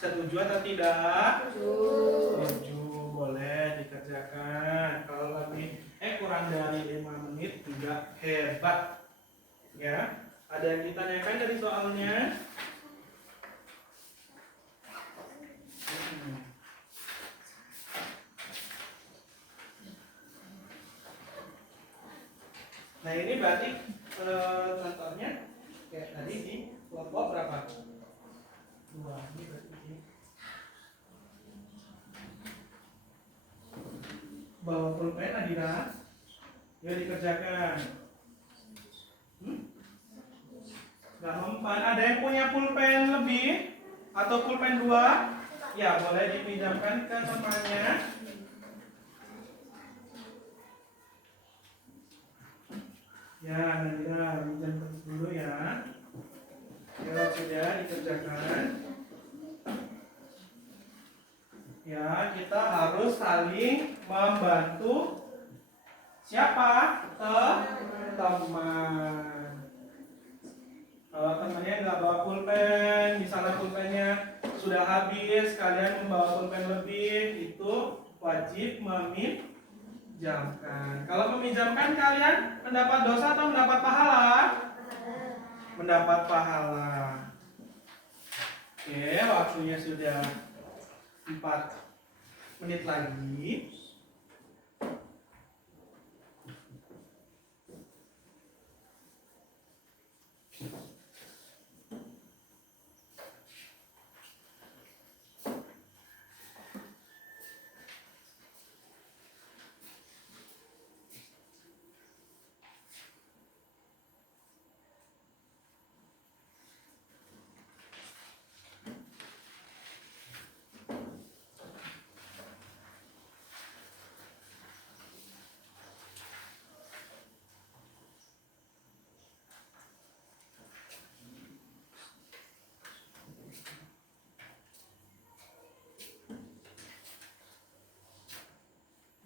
Setuju atau tidak? Setuju, boleh dikerjakan. Kalau lebih kurang dari 5 menit juga hebat. Ya. Ada yang ditanyakan dari soalnya? Nah, ini berarti contohnya kayak tadi di kelompok berapa? 2. Ini berarti ini. Bawa pulpen Adira. Yuk dikerjakan. Nggak mempan. Ada yang punya pulpen lebih atau pulpen 2? Ya, boleh dipinjamkan ke temannya. Ya, Nadira, pinjam dulu ya. Kalau sudah dikerjakan, ya kita harus saling membantu. Siapa? Teman. Kalau temannya nggak bawa pulpen, misalnya pulpennya sudah habis, kalian membawa pulpen lebih, itu wajib meminjamkan. Kalau meminjamkan, kalian mendapat dosa atau mendapat pahala? Mendapat pahala. Oke, waktunya sudah 4 menit lagi.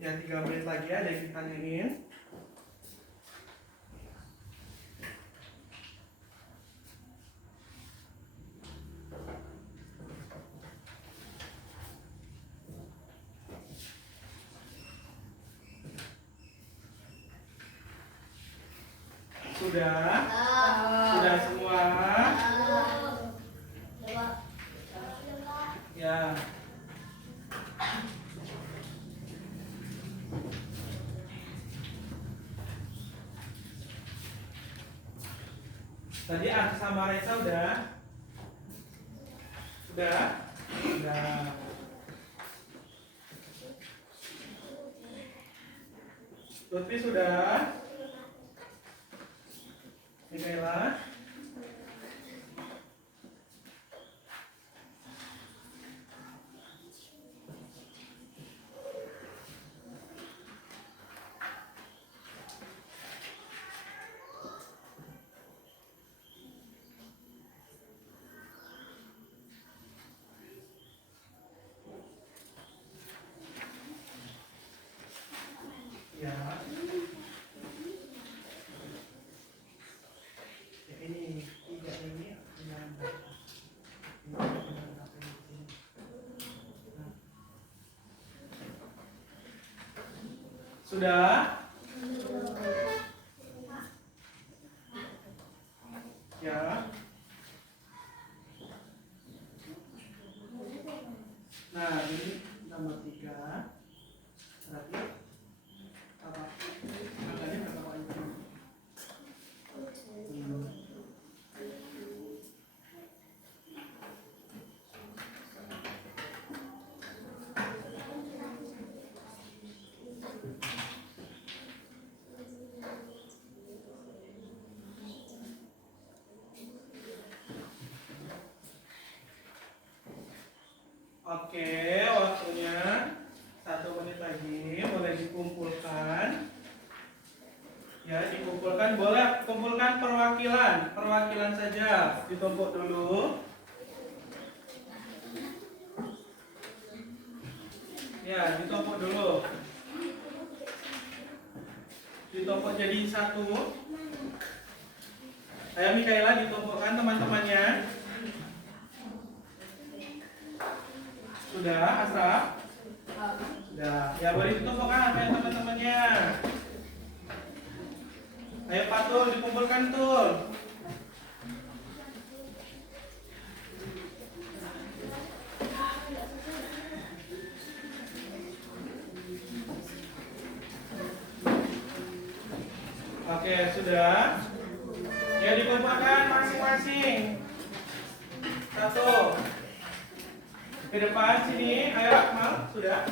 Ya, 3 menit lagi ada yang ditanyain. Sudah? Sudah semua? Ya. Tadi Arti sama Reza udah? Sudah? Sudah. Lutfi sudah? Mikaela? Ya. Ya ini 3 ini dengan berapa? Ini dengan berapa di sini? Nah. Sudah? Ya. Nah, ini nomor 3. Berarti apa? Angkanya berapa lagi? Oke, waktunya 1 menit lagi, boleh dikumpulkan. Ya, dikumpulkan, boleh kumpulkan perwakilan saja, ditumpuk dulu. Ya, ditumpuk dulu. Ditumpuk jadi 1. Ayo Mikaela, ditumpukkan teman-temannya. Sudah, Asraf? Sudah. Ya, boleh ditumpukkan apa yang teman-temannya. Ayo Patul, dikumpulkan Tul. Oke, sudah. Ya, dikumpulkan masing-masing. 1. Ke depan sini, ayo Akmal, sudah.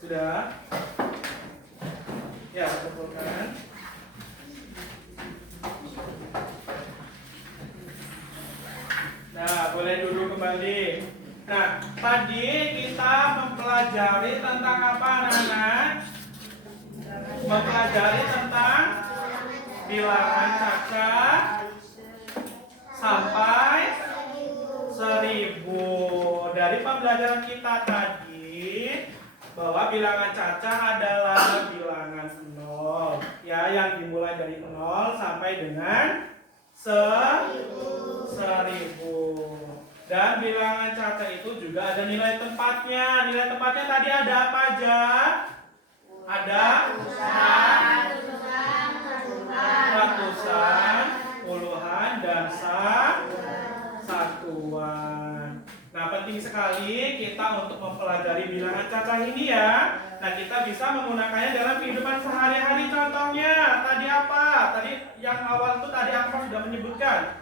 Sudah. Ya, kumpulkan. Nah, boleh duduk kembali. Nah, tadi kita mempelajari tentang apa, anak-anak? Mempelajari tentang bilangan cacat sampai 1000. Dari pembelajaran kita tadi, bahwa bilangan cacat adalah bilangan 0. Ya, yang dimulai dari 0 sampai dengan 1000. Dan bilangan cacat itu juga ada nilai tempatnya. Nilai tempatnya tadi ada apa aja? Ada ratusan, puluhan, dan satuan. Nah, penting sekali kita untuk mempelajari bilangan cacat ini ya. Nah, kita bisa menggunakannya dalam kehidupan sehari-hari. Contohnya, tadi apa? Tadi yang awal itu tadi aku sudah menyebutkan.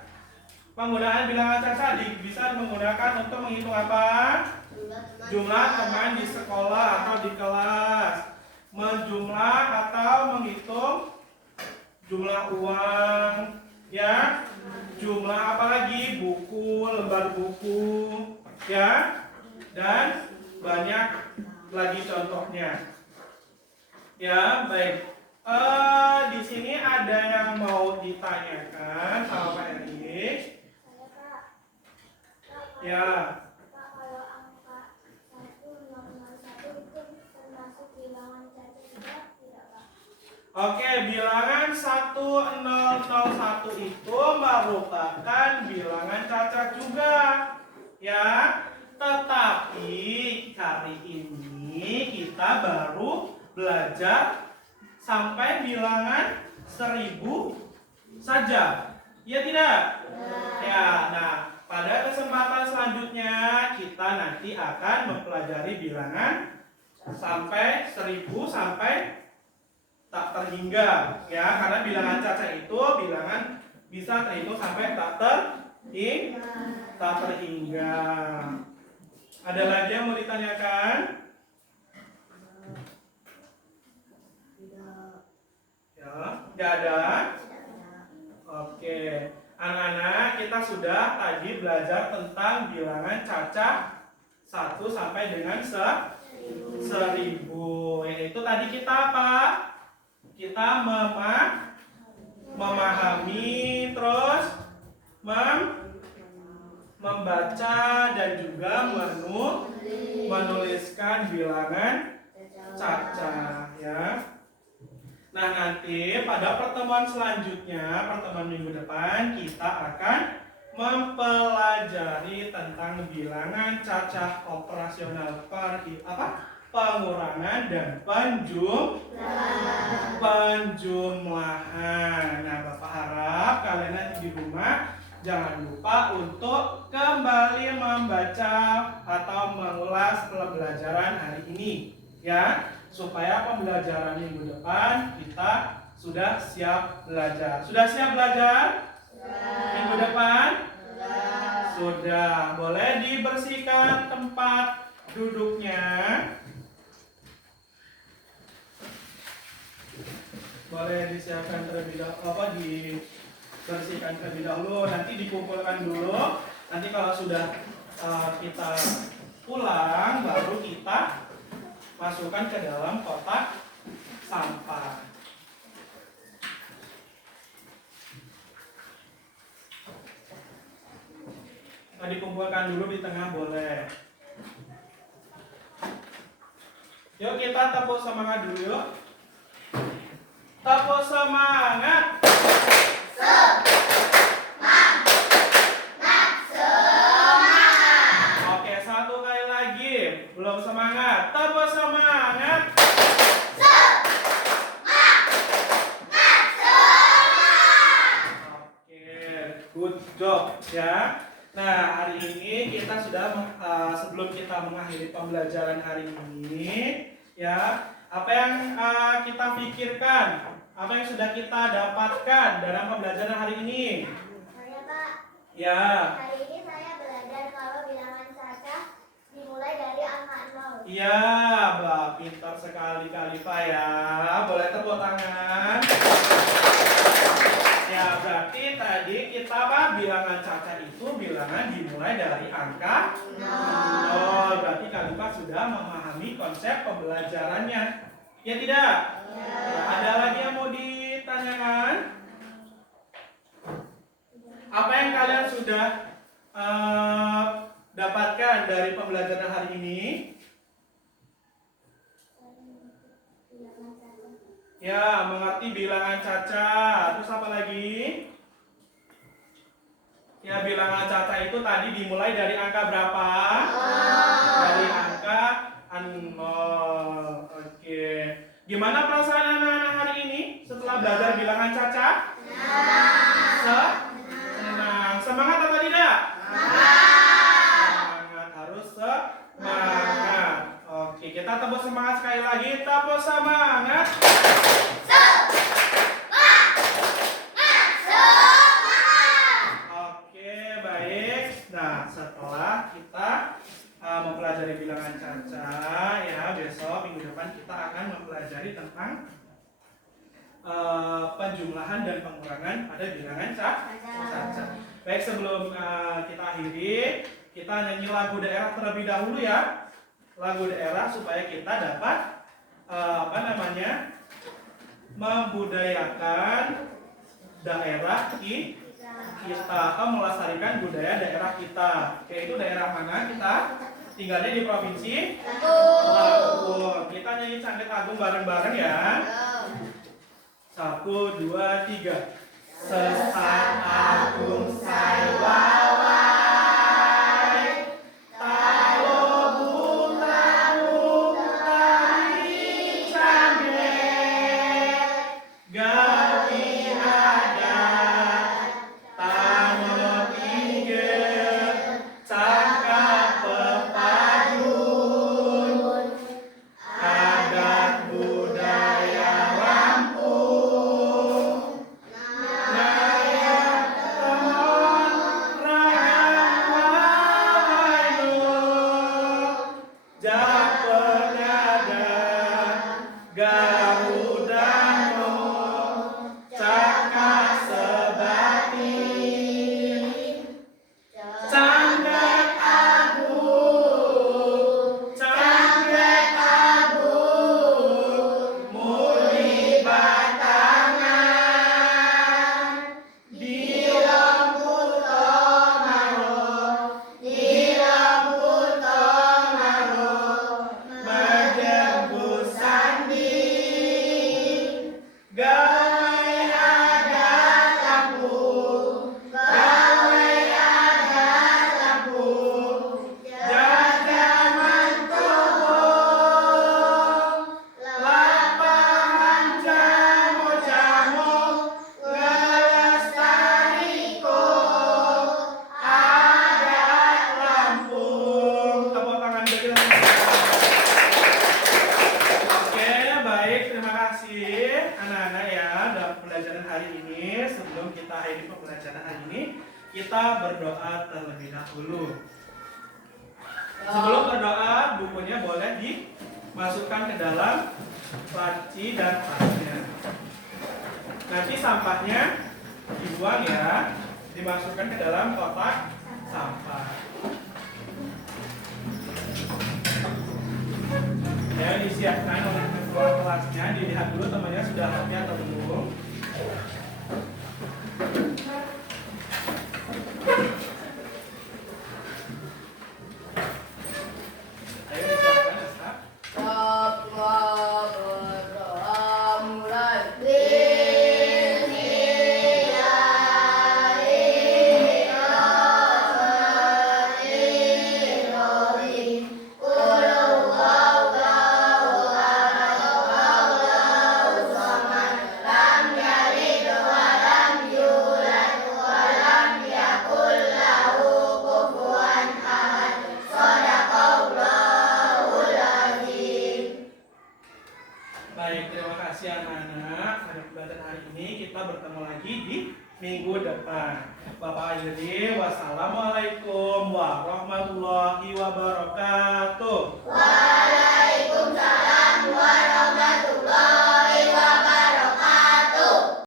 Penggunaan bilangan cacat bisa menggunakan untuk menghitung apa? Jumlah teman di sekolah atau di kelas. Menjumlah atau menghitung jumlah uang, ya. Jumlah apa lagi? Buku, lembar buku, ya. Dan banyak lagi contohnya. Ya, baik. Di sini ada yang mau ditanyakan sama Pak Erik. Ya. Kalau angka 1001 itu termasuk bilangan cacat juga tidak, Pak? Oke, bilangan 1001 itu merupakan bilangan cacat juga. Ya, tetapi hari ini kita baru belajar sampai bilangan 1000 saja. Ya tidak? Ya, nah pada kesempatan selanjutnya kita nanti akan mempelajari bilangan sampai 1000 sampai tak terhingga, ya, karena bilangan cacat itu bilangan bisa terhitung sampai tak terhingga. Ada lagi yang mau ditanyakan? Ya, tidak ada. Oke, anak-anak, kita sudah tadi belajar tentang bilangan cacat 1 sampai dengan 1000. Yaitu tadi kita apa? kita memahami, terus membaca dan juga menuliskan bilangan cacah ya. Nah, nanti pada pertemuan selanjutnya, pertemuan minggu depan, kita akan mempelajari tentang bilangan cacah operasional pengurangan dan penjumlahan. Nah, Bapak harap kalian nanti di rumah jangan lupa untuk kembali membaca atau mengulas pembelajaran hari ini ya, supaya pembelajaran minggu depan kita sudah siap belajar. Sudah siap belajar? Minggu depan? Sudah. Boleh dibersihkan tempat duduknya. Boleh disiapkan terlebih dahulu, dibersihkan terlebih dahulu, nanti dikumpulkan dulu. Nanti kalau sudah kita pulang, baru kita masukkan ke dalam kotak sampah. Nah, dikumpulkan dulu di tengah boleh. Yuk kita tepuk semangat dulu yuk. Tepuk semangat. Oke, satu kali lagi. Belum semangat. Tepuk semangat. Oke, good job ya. Nah, hari ini kita sudah sebelum kita mengakhiri pembelajaran hari ini ya, apa yang kita pikirkan, apa yang sudah kita dapatkan dalam pembelajaran hari ini? Saya Pak, Ya. hari ini saya belajar kalau bilangan cacah dimulai dari angka 0. Iya, Mbak, pintar sekali Khalifah ya. Boleh tepuk tangan. Ya, berarti tadi kita bilangan cacah itu bilangan dimulai dari angka 0. Berarti Khalifah sudah memahami konsep pembelajarannya. Ya tidak? Ya. Ada lagi yang mau ditanyakan? Apa yang kalian sudah dapatkan dari pembelajaran hari ini? Ya, mengerti bilangan cacah. Terus apa lagi? Ya, bilangan cacah itu tadi dimulai dari angka berapa? Dari angka 0. Oke. Gimana perasaan anak-anak hari ini setelah belajar bilangan cacah? Senang. Semangat atau tidak? Semangat. Harus semangat. Oke, kita tepuk semangat sekali lagi. Tepuk semangat. Oke, baik. Nah, setelah kita mempelajari bilangan cacah, ya besok minggu depan kita akan mempelajari tentang penjumlahan dan pengurangan pada bilangan cacah. Baik, sebelum kita akhiri, kita nyanyi lagu daerah terlebih dahulu ya. Lagu daerah supaya kita dapat membudayakan daerah kita atau melestarikan budaya daerah kita. Yaitu daerah mana kita tinggalnya di provinsi Lampung. Kita nyanyi Cangkir Agung bareng-bareng ya. 1, 2, 3. Sesat agung sai wawai, talo butamu tari cangkir, gawi adat tano tiga, cangkap pepadun, adat budaya Lampung, naya temon anak-anak ya, dalam pembelajaran hari ini, sebelum kita akhiri pembelajaran hari ini, kita berdoa terlebih dahulu. Sebelum berdoa, bukunya boleh dimasukkan ke dalam laci dan tasnya. Nanti sampahnya dibuang ya, dimasukkan ke dalam kotak sampah. Ya, disiapkan oleh ketua kelasnya, dilihat dulu temannya sudah rapi atau belum. Ayo disiapkan, Ustaz. Semua berdoa mulai. Baik, terima kasih anak-anak. Pada pembelajaran hari ini kita bertemu lagi di minggu depan. Bapak Akhiri, wassalamualaikum warahmatullahi wabarakatuh.